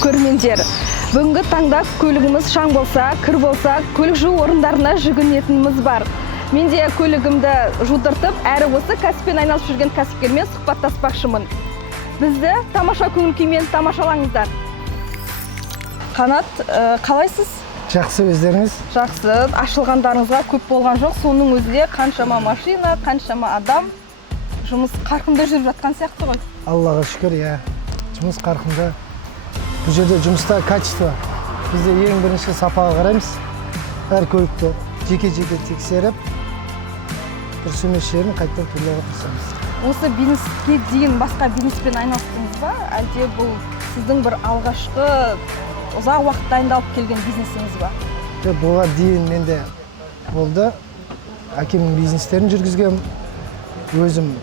көрермендер. Бүгінгі таңда көлігіміз шаң болса, кір болса, көлік жуу орындарына жүгінетініміз бар. Мен де көлігімді жудыртып, әрі осы кәсіппен айналысып жүрген кәсіпкермен сұхбаттаспақшымын. Бізді тамаша көңіл күймен тамашалаңыздар. Қанат, қалайсыз? Жақсы, өздеріңіз? Жақсы. Ашылғандарыңызға көп болған жоқ. Соның өзінде қаншама машина, қаншама адам жұмыс қарқынды жүріп жатқан сияқты ғой. Аллаға шүкір, жұмыс қарқынды. Бұл жерде жұмыста качество. Бізде ең бірінші сапаға қараймыз. Әр көлікті жеке-жеке тексеріп, дұрыс емес жерін қайтадан түрлеуге тырысамыз. Осы бизнеске дейін басқа бизнеспен айналыстыңыз ба? Әлде бұл сіздің бір алғашқы ұзақ уақыт дайындалып келген бизнесіңіз ба? Бұған дейін менде болды. Әкемнің бизнестерін жүргізгем, өзім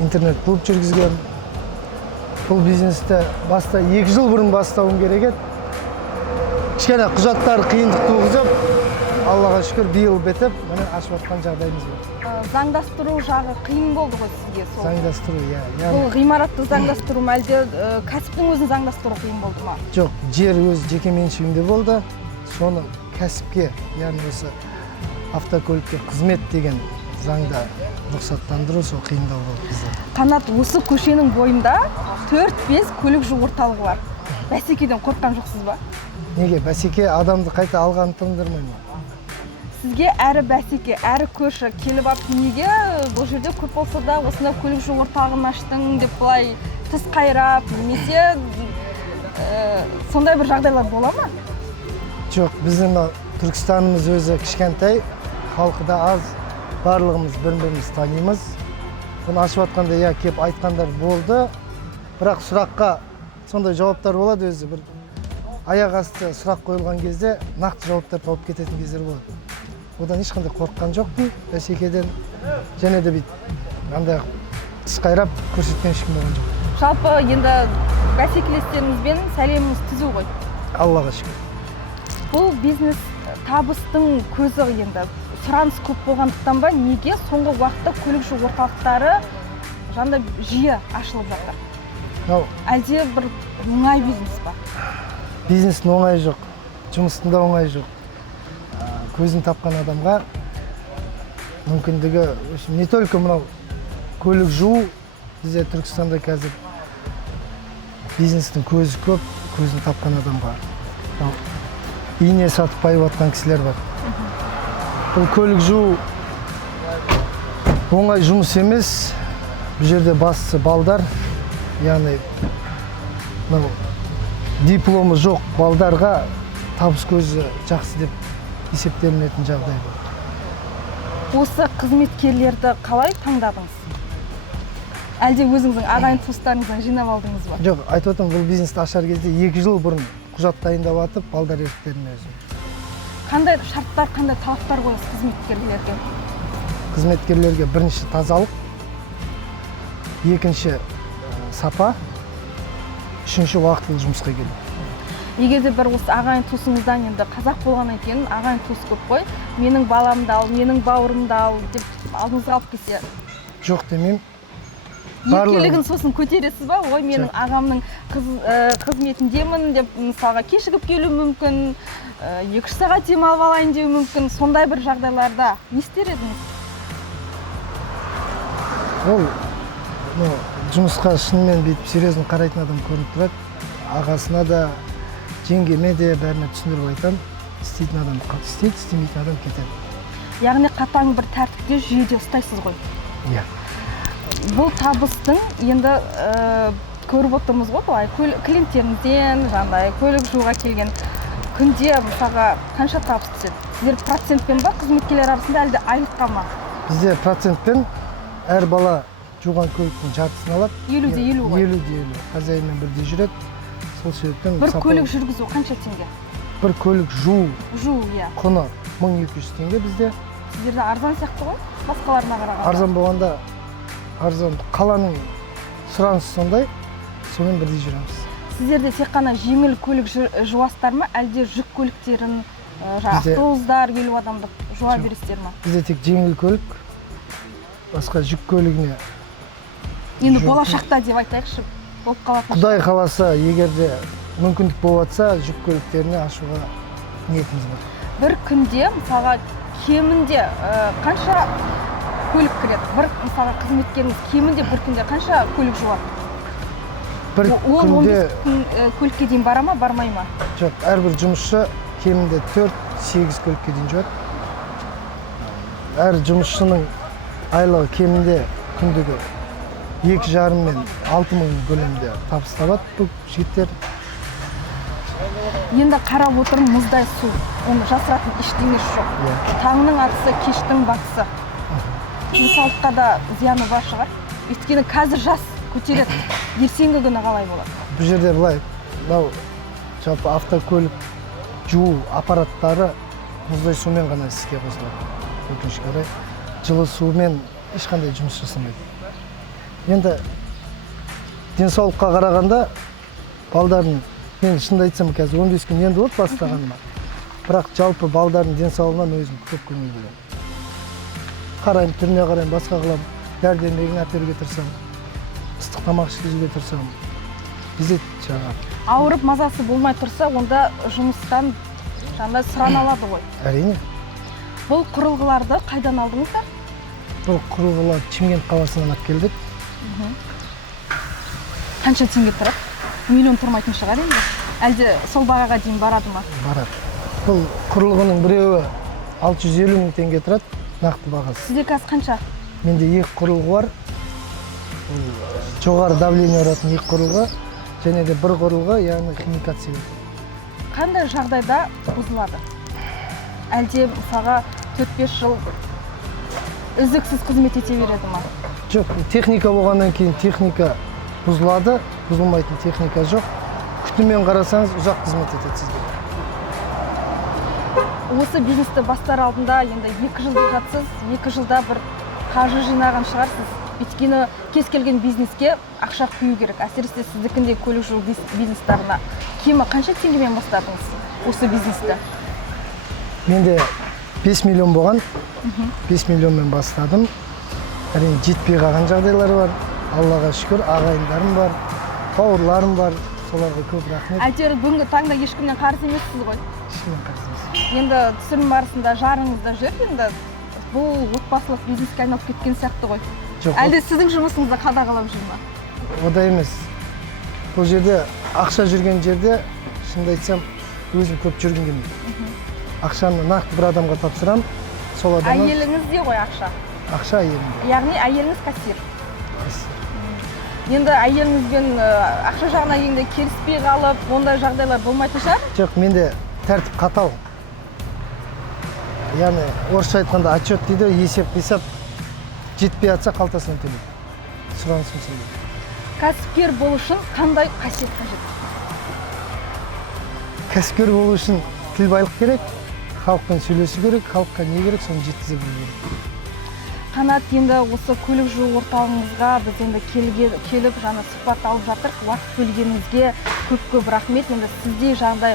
интернет-клуб жүргізгем. Бұл бизнесті 2 жыл бұрын бастауым керек еді. Кішкене құжаттар қиындық туғызып, Аллаға шүкір биыл бітіп, міне ашып жатқан жағдайымыз бар. Заңдастыру жағы қиын болды ғой сізге сол? Заңдастыру, Бұл ғимаратты заңдастыру ма, әлде кәсіптің өзін заңдастыру қиын болды ма? Жоқ, жер өз жеке меншігімде болды. Соны кәсіпке, яғни осы автокөлікке қызмет деген заңда рұқсаттандыру сол қиындау болды бізде. Қанат, осы көшенің бойында 4-5 көлік жуу орталығы бар. Бәсекеден қорыққан жоқсыз ба? Неге? Бәсеке адамды қайта алғанын тындырмай ма? Сізге әрі бәсеке, әрі көрші келіп алып, неге бұл жерде көп болса да осында көлік жуу орталығын аштың деп былай тіс қайрап, немесе сондай бір жағдайлар бола ма? Жоқ, біздің Түркістанымыз өзі кішкентай, халқы да аз, барлығымыз бір-біріміз танимыз. Бұны ашып жатқанда кеп айтқандар болды, бірақ сұраққа сондай жауаптар болады өзі. Бір аяқ асты сұрақ қойылған кезде нақты жауаптар тауып кететін кездер болады. Одан ешқандай қорыққан жоқпын, бәсекеден және де андай тіс қайрап көрсеткен ешкім болған жоқ. Жалпы енді бәсекелестеріңізбен сәлеміңіз түзу ғой? Аллаға шүкір. Бұл бизнес табыстың көзі енді сұраныс көп болғандықтан ба, неге соңғы уақытта көлік жуу орталықтары жанда жиі ашылып жатыр? Әлде бір оңай бизнес па? Бизнестің оңай жоқ, жұмыстың да оңай жоқ. Көзін тапқан адамға мүмкіндігі, не только мынау көлік жуу, бізде Түркістанда қазір бизнестің көзі көп, көзін тапқан адамға. Ине сатып байып жатқан кісілер бар. Бұл көлік жуу оңай жұмыс емес, бұл жерде бастысы балдар, яғни дипломы жоқ балдарға табыс көзі жақсы деп есептелінетін жағдай бар. Осы қызметкерлерді қалай таңдадыңыз? Әлде өзіңіздің ағайын туыстарыңыздан жинап алдыңыз ба? Жоқ, айтып отырмын, бұл бизнесті ашар кезде 2 жыл бұрын құжат дайындап атып, балдар еріктеріне өзім. Қандай шарттар, қандай талаптар қоясыз қызметкерлерге? Қызметкерлерге бірінші тазалық, екінші сапа, үшінші уақытылы жұмысқа келу. Егер де бір осы ағайын туысыңыздан енді қазақ болғаннан кейін ағайын туыс көп қой, менің баламды ал, менің бауырымды ал деп алдыңызға алып келсе? Жоқ демеймін. Еркелігін сосын көтересіз ба? Ой, менің ағамның қызметіндемін деп мысалға кешігіп келу мүмкін, 2 сағат демалып алайын деу мүмкін. Сондай бір жағдайларда не істер едіңіз? Ол жұмысқа шынымен бүйтіп серьезно қарайтын адам көрініп тұрады. Ағасына да, жеңгеме де бәріне түсіндіріп айтам, істейтін адам істейді, істемейтін адам кетеді. Яғни қатаң бір тәртіпте жүйеде ұстайсыз ғой? Иә. Бұл табыстың енді көріп отырмыз ғой, былай клиенттеріңізден, жаңағыдай көлік жууға келген күнде мысалға қанша табыс түседі? Сіздер процентпен ба қызметкерлер арасында әлде айлыққа ма? Бізде процентпен әр бала жуған көліктің жартысын алады. 50-50 ғой? 50-50. Хозяинмен бірдей жүреді. Сол себептен бір көлік жүргізу қанша теңге? Бір көлік жуу. Жуу, иә. Құны 1200 теңге бізде. Сіздерде арзан сияқты ғой? Басқаларына қарағанда. Арзан болғанда, арзан қаланың сұранысы сондай, сонымен бірдей жүреміз. Сіздерде тек қана жеңіл көлік жуасыздар ма, әлде жүк көліктерін, автобустар 50 адамдық жуа бересіздер ма? Бізде тек жеңіл көлік, басқа жүк көлігіне. Енді болашақта деп айтайықшы, болып қалатын. Құдай қаласа, егер де мүмкіндік болып жатса жүк көліктеріне ашуға ниетіміз бар. бір күнде мысалға кемінде қанша көлік кіреді? Бір мысалға қызметкеріңіз кемінде бір күнде қанша көлік жуады? Бір күнде 10-15 көлікке дейін бара ма, бармай ма? жоқ, әрбір жұмысшы кемінде 4-8 көлікке дейін жуады. Әр жұмысшының айлығы кемінде күндегі 2,5 мен 6 мың көлемінде табыс табады бұл жігіттер. Енді қарап отырмын, мұздай су. Оны жасыратын ештеңесі жоқ. Таңның атысы, кештің батысы. Денсаулыққа да зияны бар шығар. Өйткені қазір жас көтереді. Ертеңгі күні қалай болады? Бұл жерде былай, мынау жалпы автокөлік жуу аппараттары мұздай сумен ғана іске қосылады. Өкінішке орай, жылы сумен ешқандай жұмыс жасамайды. Енді денсаулыққа қарағанда балдардың, мен шынымды айтсам қазір 15 күн енді болды бастағаныма. Бірақ жалпы балдардың денсаулығынан өзім көп көңіл бөлемін. Қараймын, түріне қараймын, басқа қыламын, дәрі-дәрмегін әперуге тырысамын, ыстық тамақ ішкізуге тырысамын. Бізде жаңағы Ауырып мазасы болмай тұрса, онда жұмыстан жаңа сұран алады ғой. Әрине. Бұл құрылғыларды қайдан алдыңыздар? Бұл құрылғылар Шымкент қаласынан алып келдік. Қанша теңге тұрады? Миллион тұрмайтын шығар енді. Әлде сол бағаға дейін барады ма? Барады. Бұл құрылғының біреуі 650 мың теңге тұрады, нақты бағасы. Сізде қазір қанша? Менде екі құрылғы бар. Жоғары давление ұратын екі құрылғы, және де бір құрылғы, яғни химикация. Қандай жағдайда бұзылады? Әлде мысалға 4-5 жыл үздіксіз қызмет ете береді ма? Жоқ, техника болғаннан кейін техника бұзылады, бұзылмайтын техника жоқ. Күтіммен қарасаңыз ұзақ қызмет етеді сізге. Осы бизнесті бастар алдында енді 2 жылдық жатсыз, 2 жылда бір қаржы жинаған шығарсыз. Өйткені кез келген бизнеске ақша құю керек. Әсіресе сіздікіндей көлік жуу бизнестарына. Кемі қанша теңгемен бастадыңыз осы бизнесті? Менде 5 миллион болған, 5 миллионмен бастадым. Әрине жетпей қалған жағдайлар бар. Аллаға шүкір, ағайындарым бар, бауырларым бар. Соларға көп рахмет. Әйтеуір бүгінгі таңда ешкімнен қарыз емессіз ғой? Ешкімнен қарыз емес. Енді түсірілім барысында жарыңыз да жүр, енді бұл отбасылық бизнеске айналып кеткен сияқты ғой. Жоқ, әлде сіздің жұмысыңызды қадағалап жүр ма? Одай емес. Бұл жерде ақша жүрген жерде, шынымды айтсам, өзім көп жүргім келмейді. Ақшаны нақты бір адамға тапсырамын, сол адамнан. Әйеліңізде ғой ақша? Ақша әйелімде. Яғни әйеліңіз кассир? Енді әйеліңізбен ақша жағына келгенде келіспей қалып, ондай жағдайлар болмайтын шығар? Жоқ, менде тәртіп қатал. Яғни орысша айтқанда отчет дейді, есеп жетпей жатса қалтасынан төлейді. Сұранысым сондай. Кәсіпкер болу үшін қандай қасиет қажет? Кәсіпкер болу үшін тіл байлық керек, халықпен сөйлесу керек, халыққа не керек, соны жеткізе білу керек. Қанат, енді осы көлік жуу орталығыңызға біз енді келіп жаңа сұхбат алып жатырық. Уақыт бөлгеніңізге көп рахмет. Енді сіздей жағдай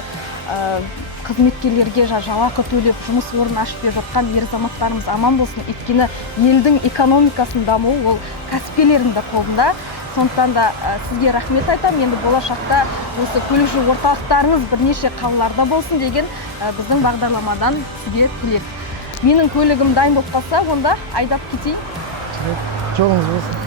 қызметкерлерге жалақы төлеп жұмыс орнын ашып беріп жатқан ер азаматтарымыз аман болсын. Өйткені елдің экономикасының дамуы ол кәсіпкерлердің де қолында. Сондықтан да сізге рахмет айтамын. Енді болашақта осы көлік жуу орталықтарыңыз бірнеше қалаларда болсын деген біздің бағдарламадан сізге тілек. Менің көлігім дайын болып қалса, онда айдап кетейін. Жолыңыз болсын.